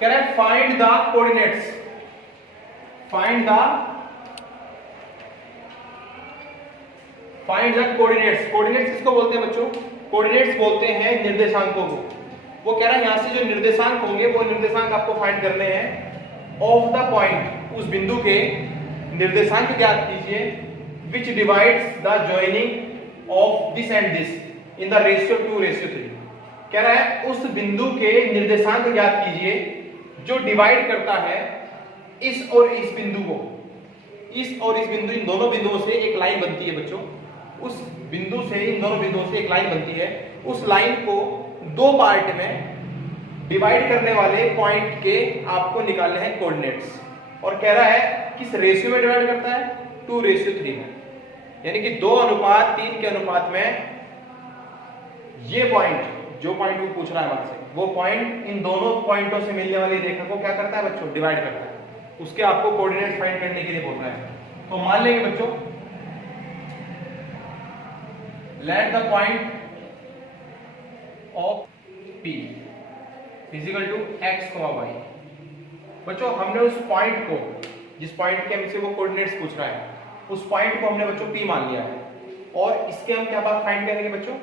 कह रहा है find the coordinates, find the coordinates. Coordinates किसको बोलते हैं बच्चों? कोऑर्डिनेट्स बोलते हैं निर्देशांकों को। वो कह रहा है यहां से जो निर्देशांक होंगे वो निर्देशांक आपको फाइंड करने हैं ऑफ द पॉइंट, उस बिंदु के निर्देशांक ज्ञात कीजिए विच divides the joining of this and this in the ratio 2:3। कह रहा है उस बिंदु के निर्देशांक ज्ञात कीजिए जो डिवाइड करता है इस और इस बिंदु को, इस और इस बिंदु, इन दोनों बिंदुओं से एक लाइन बनती है बच्चों, उस बिंदु से इन दोनों बिंदुओं से एक लाइन बनती है, उस लाइन को दो पार्ट में डिवाइड करने वाले पॉइंट के आपको निकालने हैं कोऑर्डिनेट्स। और कह रहा है किस रेशियो में डिवाइड करता है? 2:3 में, यानी कि 2:3 के अनुपात में ये पॉइंट, जो पॉइंट वो पूछ रहा है हमारे से, वो पॉइंट इन दोनों पॉइंटों से मिलने वाली रेखा को क्या करता है बच्चों? डिवाइड करता है। उसके आपको कोऑर्डिनेट्स फाइंड करने के लिए बोल रहा है। तो मान लेंगे बच्चों let the point of P physical to x, y। बच्चों हमने उस पॉइंट को, जिस पॉइंट के हमसे वो कोऑर्डिनेट्स पूछ रहा है, उस पॉइंट को हमने बच्चों P मान लिया है। और इसके हम क्या बात फाइंड करेंगे बच्चों?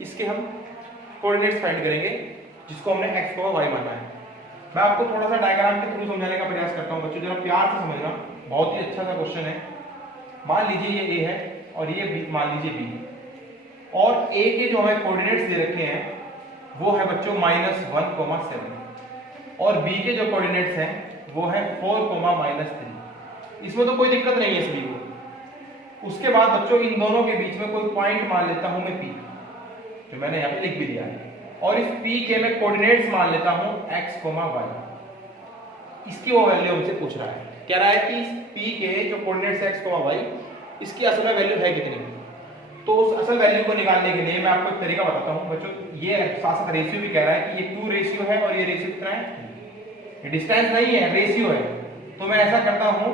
इसके हम कोऑर्डिनेट्स फाइंड करेंगे जिसको हमने x, y माना है। मैं आपको थोड़ा सा डायग्राम के थ्रू समझाने का प्रयास करता हूं बच्चों, जरा प्यार से समझना, बहुत ही अच्छा सा क्वेश्चन है। मान लीजिए ये A है और ये B, मान लीजिए B है, और A के जो हमें कोऑर्डिनेट्स दे रखे हैं वो है बच्चों -1,7 और B के जो कोऑर्डिनेट्स हैं वो है 4,-3। इसमें तो कोई दिक्कत नहीं है सभी को। उसके बाद बच्चों इन दोनों के बीच में कोई पॉइंट मान लेता हूं मैं P, जो मैंने यहाँ पे लिख भी दिया है, और इस P के मैं कोऑर्डिनेट्स मान लेता हूं x, y। इसकी वो वैल्यू हमसे पूछ रहा है, कह रहा है कि इस P के जो कोऑर्डिनेट्स x, y, इसकी असल में वैल्यू है कितनी। तो उस असल वैल्यू को निकालने के लिए मैं आपको एक तरीका बताता हूं बच्चों। ये साथ साथ रेशियो भी कह रहा है कि ये 2 रेशियो है और ये रेशियो कितना है? ये डिस्टेंस नहीं है, रेशियो है। तो मैं ऐसा करता हूं,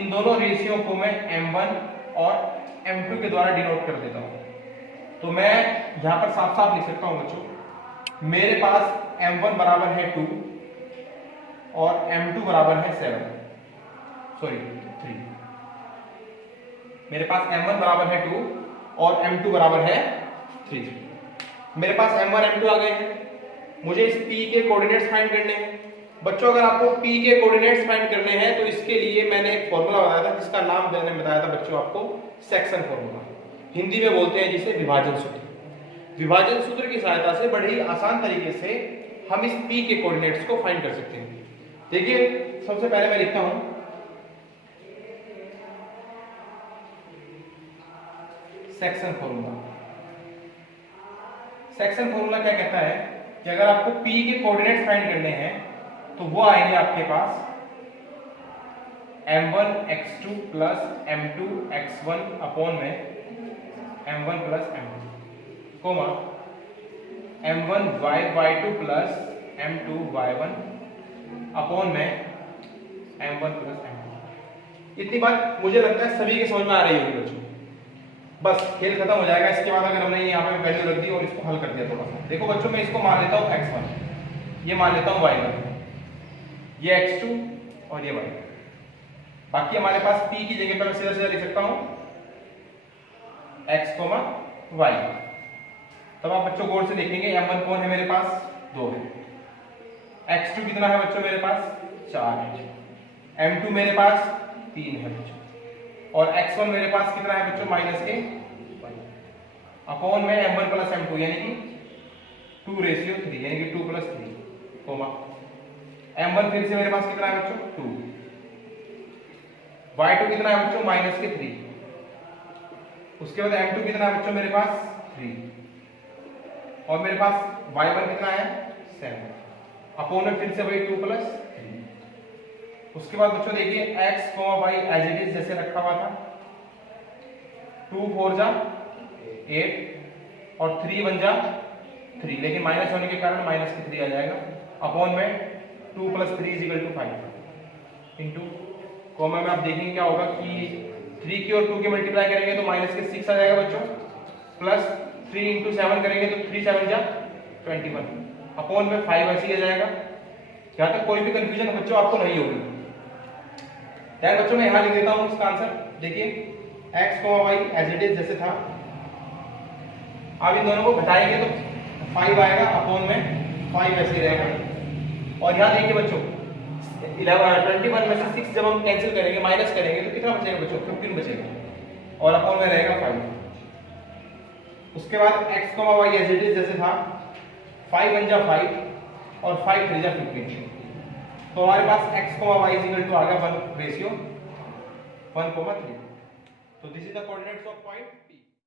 इन दोनों रेशियो को मैं m1 और m2 के द्वारा डिनोट कर देता हूं। तो मैं यहां पर साफ साफ लिख सकता हूं बच्चों, मेरे पास m1 बराबर है 2 और m2 बराबर है 3। मेरे पास m1 बराबर है 2 और m2 बराबर है 3। मेरे पास m1 m2 आ गए हैं। मुझे इस P के कोऑर्डिनेट्स फाइंड करने हैं बच्चों। अगर आपको P के कोऑर्डिनेट्स फाइंड करने हैं तो इसके लिए मैंने एक फॉर्मूला बताया था जिसका नाम मैंने बताया था बच्चों आपको सेक्शन फॉर्मूला, हिंदी में बोलते हैं जिसे विभाजन सूत्र। विभाजन सूत्र की सहायता से बड़े ही आसान तरीके से हम इस P के कोऑर्डिनेट्स को फाइंड कर सकते हैं। देखिए सबसे पहले मैं लिखता हूं सेक्शन फॉर्मूला। सेक्शन फॉर्मूला क्या कहता है कि अगर आपको P के कोऑर्डिनेट्स फाइंड करने हैं तो वो आएंगे आपके पास m1 x2 plus m2 x1 upon में m1 plus m2 coma m1 y2 plus m2 y1 upon में m1 प्लस m2। इतनी बात मुझे लगता है सभी के समझ में आ रही होगी बच्चों। बस खेल खत्म हो जाएगा। इसके बाद अगर हमने यहाँ पे वैल्यू रख दी और इसको हल कर दिया थोड़ा सा, देखो बच्चों मैं इसको मान लेता हूँ x1, ये मान लेता हूँ y1, ये x2 और ये y। बाकी हमारे पास P की जगह पर मैं सीधा सीधा लिख सकता हूँ x, y। तब आप बच्चों गौर से देखेंगे m1 कौन है मेरे पास? 2 है। x2 कितना है बच्चों मेरे पास? 4 है। m2 मेरे पास 3 है बच्चों, और x1 मेरे पास कितना है बच्चों? -1 अपॉन में m1 प्लस m2 यानी कि 2:3 यानी कि 2 + 3 कोमा m1 फिर से मेरे पास कितना है बच्चों? 2। y2 कितना है बच्चों? -3। उसके बाद m2 कितना है बच्चों मेरे पास? 3। और मेरे पास y1 कितना है? 7 अपॉन में फिर से वही 2 + 3। उसके बाद बच्चों देखिए x, y as it is जैसे रखा हुआ था, 2 4 जा 8 और 3 1 जा 3, लेकिन माइनस होने के कारण -3 आ जाएगा अपॉन में 2 + 3 = 5 इंटू कॉमा में आप देखेंगे क्या होगा कि 3 की और 2 की मल्टीप्लाई करेंगे तो -6 आ जाएगा बच्चों, प्लस 3 × 7 करेंगे तो 3 7 जा 21 अपॉन में 5 ऐसे ही आ जाएगा यहाँ तक कोई भी कंफ्यूजन बच्चों आपको नहीं होगी। ध्यान बच्चों मैं यहाँ लिख देता हूँ इसका आंसर। देखिए x, y as it is जैसे था, अब इन दोनों को घटाएंगे तो 5 आएगा, अपॉन में 5 ऐसे ही रहेगा। और यहाँ देखिए बच्चों 21 में से 6 जब हम कैंसिल करेंगे, माइनस करेंगे तो कितना बचेगा बच्चों? 15 बचेगा, और अपॉन में रहेगा 5। उसके बाद x, y as it is जैसे था, 5 1 जा 5 और 5 3 जा 15। तो हमारे पास x, y इक्वल टू आ गया 1 रेशियो 1,3। तो this is the coordinates of point